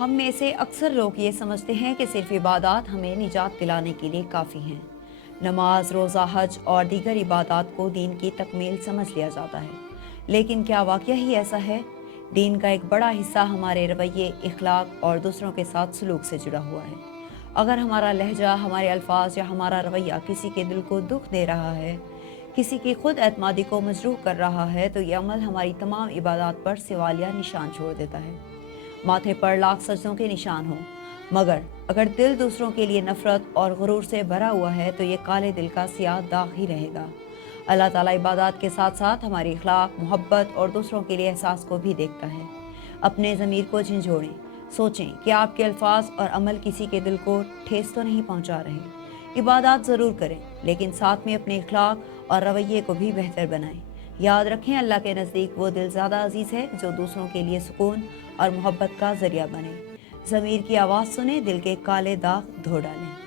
ہم میں سے اکثر لوگ یہ سمجھتے ہیں کہ صرف عبادات ہمیں نجات دلانے کے لیے کافی ہیں۔ نماز، روزہ، حج اور دیگر عبادات کو دین کی تکمیل سمجھ لیا جاتا ہے، لیکن کیا واقعہ ہی ایسا ہے؟ دین کا ایک بڑا حصہ ہمارے رویے، اخلاق اور دوسروں کے ساتھ سلوک سے جڑا ہوا ہے۔ اگر ہمارا لہجہ، ہمارے الفاظ یا ہمارا رویہ کسی کے دل کو دکھ دے رہا ہے، کسی کی خود اعتمادی کو مجروح کر رہا ہے، تو یہ عمل ہماری تمام عبادات پر سوالیہ نشان چھوڑ دیتا ہے۔ ماتھے پر لاکھ سجدوں کے نشان ہوں، مگر اگر دل دوسروں کے لیے نفرت اور غرور سے بھرا ہوا ہے تو یہ کالے دل کا سیاہ داغ ہی رہے گا۔ اللہ تعالیٰ عبادات کے ساتھ ساتھ ہماری اخلاق، محبت اور دوسروں کے لیے احساس کو بھی دیکھتا ہے۔ اپنے ضمیر کو جھنجھوڑیں، سوچیں کہ آپ کے الفاظ اور عمل کسی کے دل کو ٹھیس تو نہیں پہنچا رہے۔ عبادات ضرور کریں، لیکن ساتھ میں اپنے اخلاق اور رویے کو بھی بہتر بنائیں۔ یاد رکھیں، اللہ کے نزدیک وہ دل زیادہ عزیز ہے جو دوسروں کے لیے سکون اور محبت کا ذریعہ بنے۔ ضمیر کی آواز سنیں، دل کے کالے داغ دھو ڈالیں۔